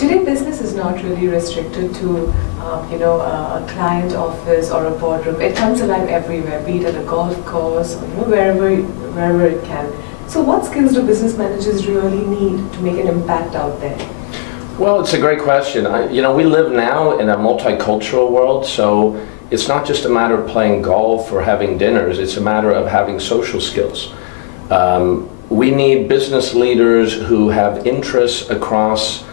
Today, business is not really restricted to, a client office or a boardroom. It comes alive everywhere, be it at a golf course or wherever it can. So, what skills do business managers really need to make an impact out there? Well, it's a great question. We live now in a multicultural world, so it's not just a matter of playing golf or having dinners. It's a matter of having social skills. We need business leaders who have interests across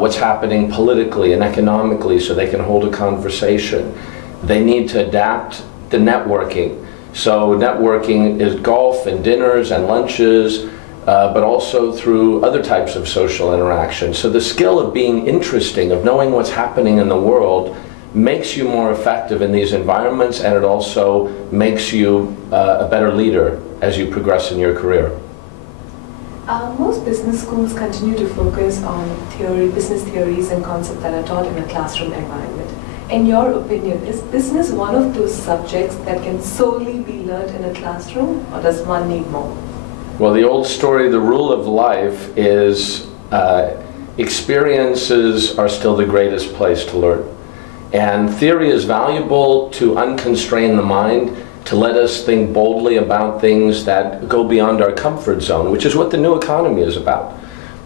what's happening politically and economically so they can hold a conversation. They need to adapt the networking. So networking is golf and dinners and lunches, but also through other types of social interaction. So the skill of being interesting, of knowing what's happening in the world, makes you more effective in these environments, and it also makes you a better leader as you progress in your career. Most business schools continue to focus on business theories and concepts that are taught in a classroom environment. In your opinion, is business one of those subjects that can solely be learned in a classroom, or does one need more? Well, the old story, the rule of life is experiences are still the greatest place to learn. And theory is valuable to unconstrain the mind, to let us think boldly about things that go beyond our comfort zone, which is what the new economy is about.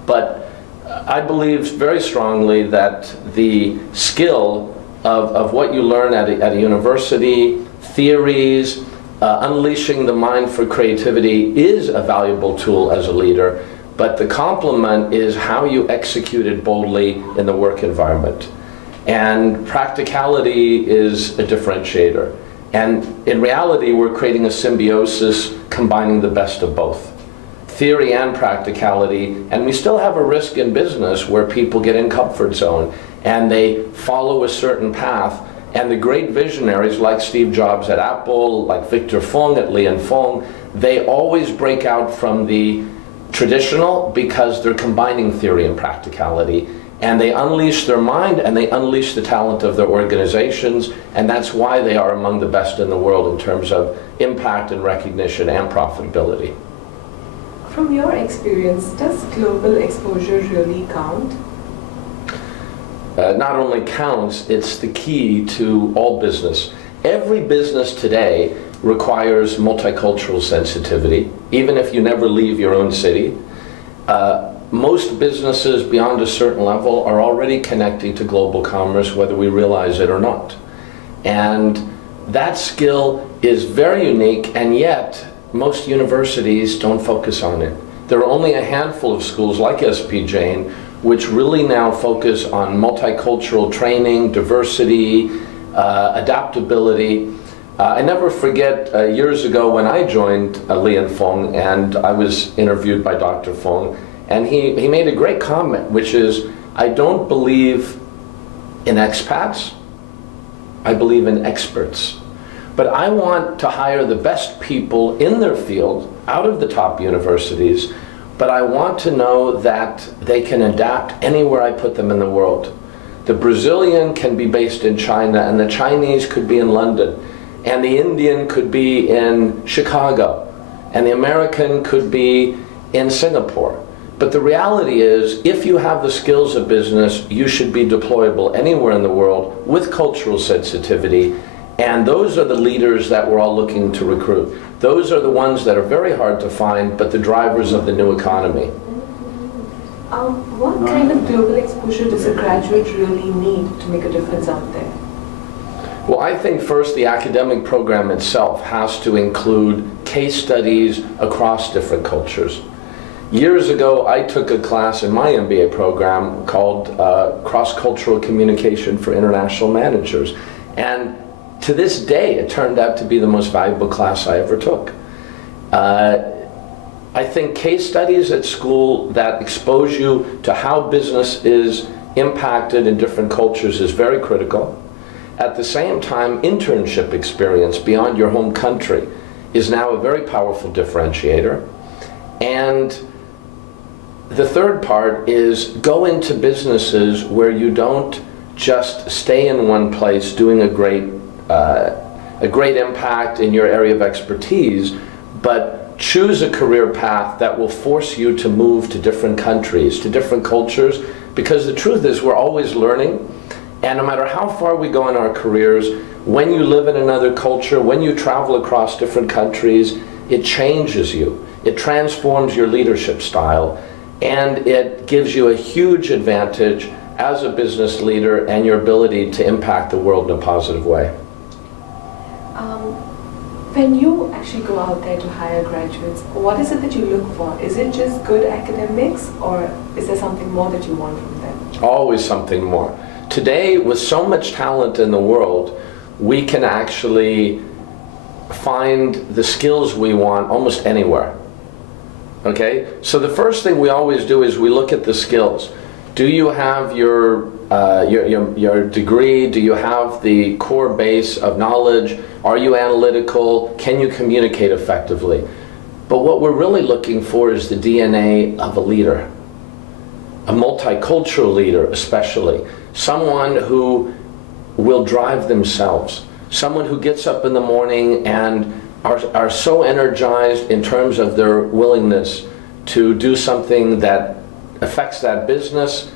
But I believe very strongly that the skill of what you learn at a university, theories, unleashing the mind for creativity is a valuable tool as a leader, but the complement is how you execute it boldly in the work environment. And practicality is a differentiator. And in reality, we're creating a symbiosis combining the best of both, theory and practicality. And we still have a risk in business where people get in comfort zone and they follow a certain path. And the great visionaries like Steve Jobs at Apple, like Victor Fung at Li & Fung, they always break out from the traditional because they're combining theory and practicality. And they unleash their mind and they unleash the talent of their organizations, and that's why they are among the best in the world in terms of impact and recognition and profitability. From your experience, does global exposure really count? Not only counts, it's the key to all business. Every business today requires multicultural sensitivity, even if you never leave your own city. Most businesses beyond a certain level are already connecting to global commerce, whether we realize it or not. And that skill is very unique, and yet most universities don't focus on it. There are only a handful of schools like SP Jain which really now focus on multicultural training, diversity, adaptability. I never forget years ago when I joined Li & Fung and I was interviewed by Dr. Fung. And he made a great comment, which is, I don't believe in expats, I believe in experts. But I want to hire the best people in their field out of the top universities, but I want to know that they can adapt anywhere I put them in the world. The Brazilian can be based in China, and the Chinese could be in London, and the Indian could be in Chicago, and the American could be in Singapore. But the reality is, if you have the skills of business, you should be deployable anywhere in the world with cultural sensitivity. And those are the leaders that we're all looking to recruit. Those are the ones that are very hard to find, but the drivers of the new economy. What kind of global exposure does a graduate really need to make a difference out there? Well, I think first the academic program itself has to include case studies across different cultures. Years ago, I took a class in my MBA program called Cross-Cultural Communication for International Managers. And to this day, it turned out to be the most valuable class I ever took. I think case studies at school that expose you to how business is impacted in different cultures is very critical. At the same time, internship experience beyond your home country is now a very powerful differentiator. And the third part is go into businesses where you don't just stay in one place doing a great impact in your area of expertise, but choose a career path that will force you to move to different countries, to different cultures, because the truth is we're always learning, and no matter how far we go in our careers, when you live in another culture, when you travel across different countries, it changes you. It transforms your leadership style, and it gives you a huge advantage as a business leader and your ability to impact the world in a positive way. When you actually go out there to hire graduates, what is it that you look for? Is it just good academics, or is there something more that you want from them? Always something more. Today, with so much talent in the world, we can actually find the skills we want almost anywhere. Okay? So the first thing we always do is we look at the skills. Do you have your degree? Do you have the core base of knowledge? Are you analytical? Can you communicate effectively? But what we're really looking for is the DNA of a leader, a multicultural leader especially, someone who will drive themselves, someone who gets up in the morning and are so energized in terms of their willingness to do something that affects that business,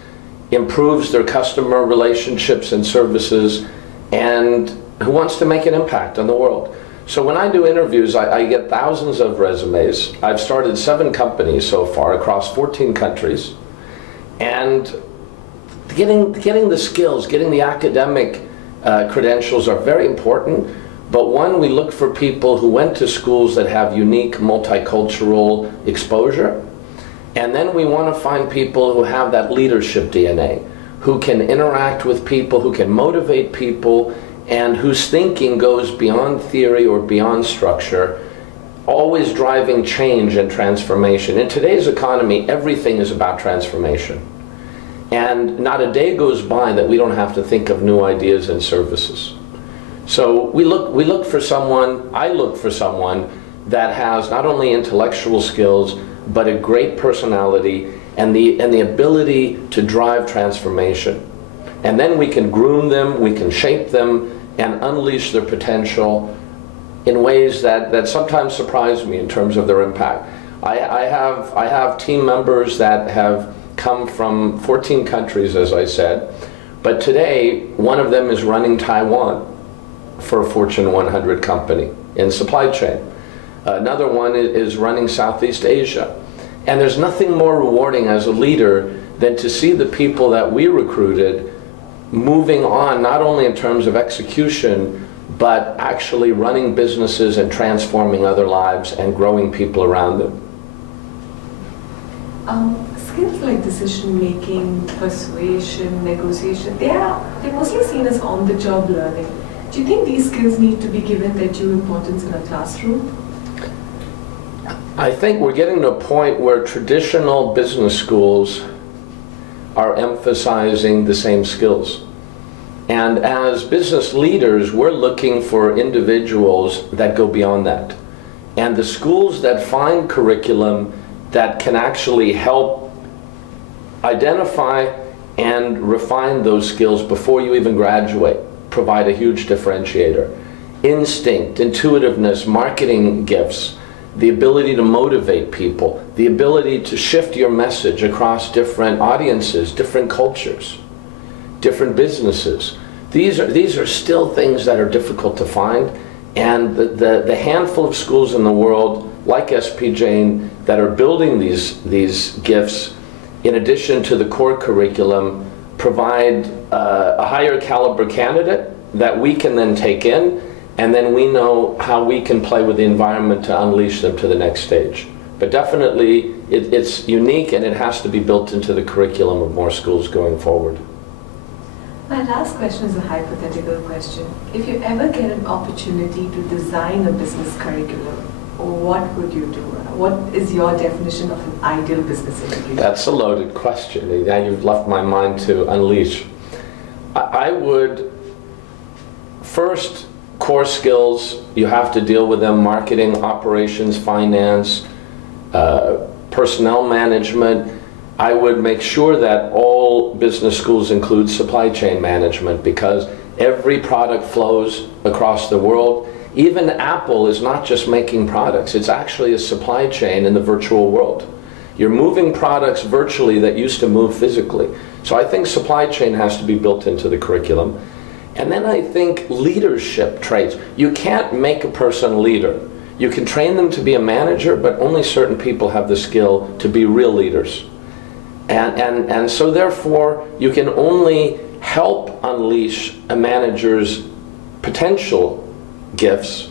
improves their customer relationships and services, and who wants to make an impact on the world. So when I do interviews, I get thousands of resumes. I've started 7 companies so far across 14 countries. And getting the skills, getting the academic credentials are very important. But one, we look for people who went to schools that have unique multicultural exposure. And then we want to find people who have that leadership DNA, who can interact with people, who can motivate people, and whose thinking goes beyond theory or beyond structure, always driving change and transformation. In today's economy, everything is about transformation. And not a day goes by that we don't have to think of new ideas and services. So we look for someone, I look for someone that has not only intellectual skills, but a great personality and the ability to drive transformation. And then we can groom them, we can shape them, and unleash their potential in ways that sometimes surprise me in terms of their impact. I have team members that have come from 14 countries, as I said, but today one of them is running Taiwan for a Fortune 100 company in supply chain. Another one is running Southeast Asia. And there's nothing more rewarding as a leader than to see the people that we recruited moving on, not only in terms of execution, but actually running businesses and transforming other lives and growing people around them. Skills like decision making, persuasion, negotiation, they're mostly seen as on-the-job learning. Do you think these skills need to be given their due importance in a classroom? I think we're getting to a point where traditional business schools are emphasizing the same skills. And as business leaders, we're looking for individuals that go beyond that. And the schools that find curriculum that can actually help identify and refine those skills before you even graduate provide a huge differentiator. Instinct, intuitiveness, marketing gifts, the ability to motivate people, the ability to shift your message across different audiences, different cultures, different businesses. These are still things that are difficult to find, and the handful of schools in the world, like SP Jain, that are building these gifts, in addition to the core curriculum, provide a higher caliber candidate that we can then take in, and then we know how we can play with the environment to unleash them to the next stage. But definitely, it's unique, and it has to be built into the curriculum of more schools going forward. My last question is a hypothetical question. If you ever get an opportunity to design a business curriculum, what would you do? What is your definition of an ideal business education? That's a loaded question. Now you've left my mind to unleash. I would, first, core skills, you have to deal with them: marketing, operations, finance, personnel management. I would make sure that all business schools include supply chain management, because every product flows across the world, even Apple is not just making products, it's actually a supply chain in the virtual world. You're moving products virtually that used to move physically. So I think supply chain has to be built into the curriculum. And then I think leadership traits. You can't make a person a leader. You can train them to be a manager, but only certain people have the skill to be real leaders. And so therefore, you can only help unleash a manager's potential gifts,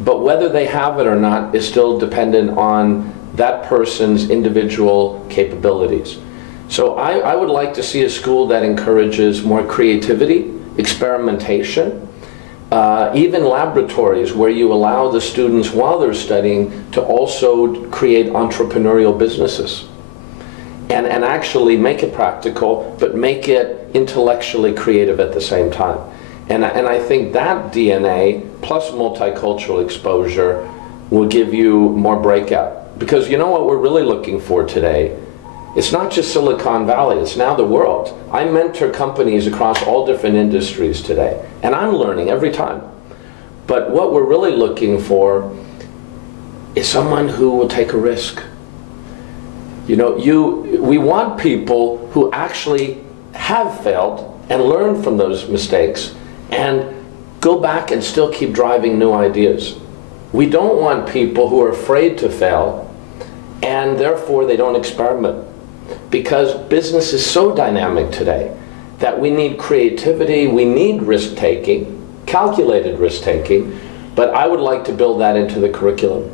but whether they have it or not is still dependent on that person's individual capabilities. So I would like to see a school that encourages more creativity, experimentation, even laboratories where you allow the students while they're studying to also create entrepreneurial businesses. And actually make it practical, but make it intellectually creative at the same time. And I think that DNA plus multicultural exposure will give you more breakout. Because you know what we're really looking for today? It's not just Silicon Valley, it's now the world. I mentor companies across all different industries today, and I'm learning every time. But what we're really looking for is someone who will take a risk. You know, we want people who actually have failed and learn from those mistakes and go back and still keep driving new ideas. We don't want people who are afraid to fail and therefore they don't experiment. Because business is so dynamic today that we need creativity, we need risk-taking, calculated risk-taking, but I would like to build that into the curriculum.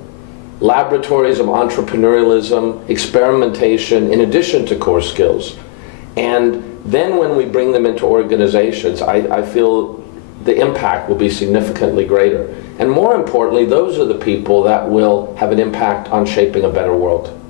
Laboratories of entrepreneurialism, experimentation, in addition to core skills. And then when we bring them into organizations, I feel the impact will be significantly greater. And more importantly, those are the people that will have an impact on shaping a better world.